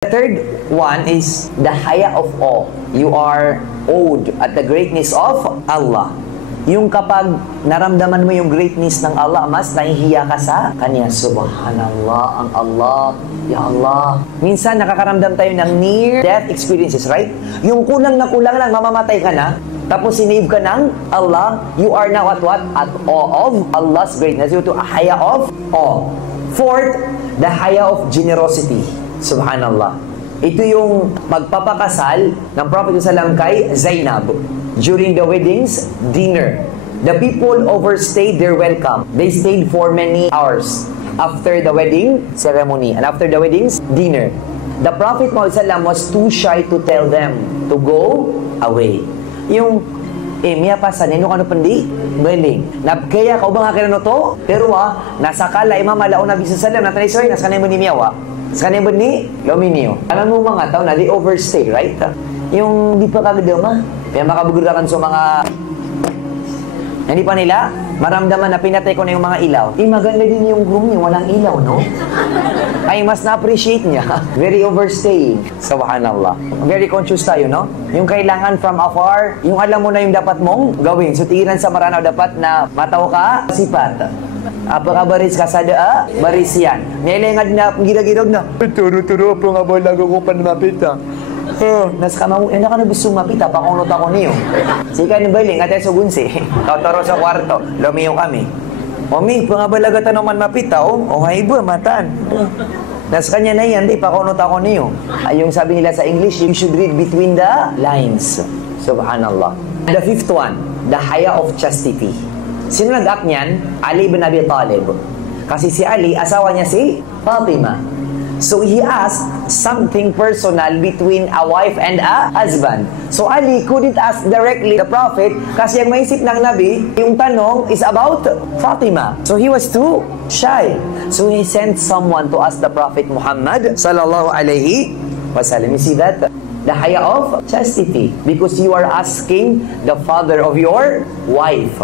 The third one is the haya of awe. You are awed at the greatness of Allah. Yung kapag naramdaman mo yung greatness ng Allah, mas nahihiya ka sa Kanya. Subhanallah, ang Allah, Ya Allah. Minsan nakakaramdam tayo ng near-death experiences, right? Yung kulang na kulang lang, mamamatay ka na, tapos sinave ka ng Allah, you are now at what? At awe of Allah's greatness. You to a haya of awe. Fourth, the haya of generosity. Subhanallah. Ito yung magpapakasal ng Prophet ﷺ kay Zainab. During the wedding's dinner, the people overstayed their welcome. They stayed for many hours after the wedding ceremony and after the wedding's dinner. The Prophet ﷺ was too shy to tell them to go away. Yung, miya pa sa nino kano pandi, beling. Kaya ka ba nga kinano to? Pero nasa kala, imamalaon Nabi ﷺ, natanisoy, nasa kanay mo ni miyawa. Sa kanay mo ni Lominio. Alam mo mga tao na they overstay, right? Yung di pa kagdama, kaya makabugurakan sa mga hindi pa nila maramdaman na pinatay ko na yung mga ilaw. Maganda din yung room niya, walang ilaw, no? Ay, mas na-appreciate niya. Very overstaying. Subhanallah. Very conscious tayo, no? Yung kailangan from afar, yung alam mo na yung dapat mong gawin. So, tigiran sa maranaw dapat na mataw ka, sipat. Apakah baris kasada baris yan. Nilengad na gira-girog na. Turo-turo po nga ba lago ko pa na mapita. Nas kamamu ena ka na gusto mapita pa kung nota ko niyo. Sika ni Bailing ate sa gunsi. Totoro sa kwarto. Lumiyo kami. Omi, pa nga ba laga naman mapita o haibo matan. Nas kanya na yan, di pa kung nota ko niyo. Ay yung sabi nila sa English, you should read between the lines. Subhanallah. The fifth one, the haya of chastity. Sino nag-act niyan? Ali bin Abi Talib. Kasi si Ali, asawa niya si Fatima. So he asked something personal between a wife and a husband. So Ali couldn't ask directly the Prophet kasi ang maisip ng Nabi, yung tanong is about Fatima. So he was too shy. So he sent someone to ask the Prophet Muhammad sallallahu alaihi wasallam. You see that? The haya of chastity. Because you are asking the father of your wife.